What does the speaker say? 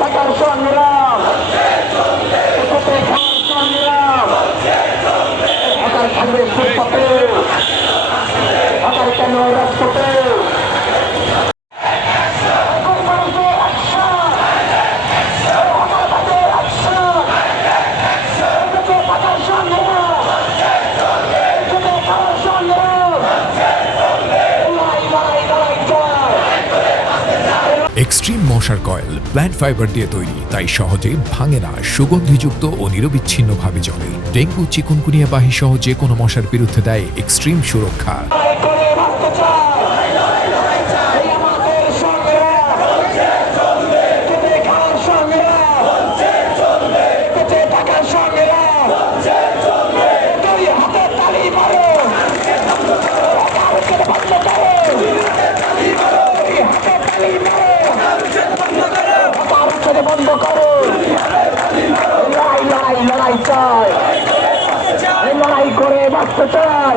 থাকার সংগ্রাম, টিকে থাকার সংগ্রাম, হকার থাকবে ফুটপাতে, হকার কেন রাজপথে। এক্সট্রিম মশার কয়েল প্ল্যান্ট ফাইবার দিয়ে তৈরি, তাই সহজে ভাঙে না, সুগন্ধিযুক্ত ও নিরবিচ্ছিন্নভাবে জ্বলে। ডেঙ্গু, চিকুনগুনিয়া বাহি সহ যে কোনো মশার বিরুদ্ধে দেয় এক্সট্রিম সুরক্ষা। বন্ধ করো, লড়াই লড়াই লড়াই চাই, লড়াই করে বাঁচতে চাই।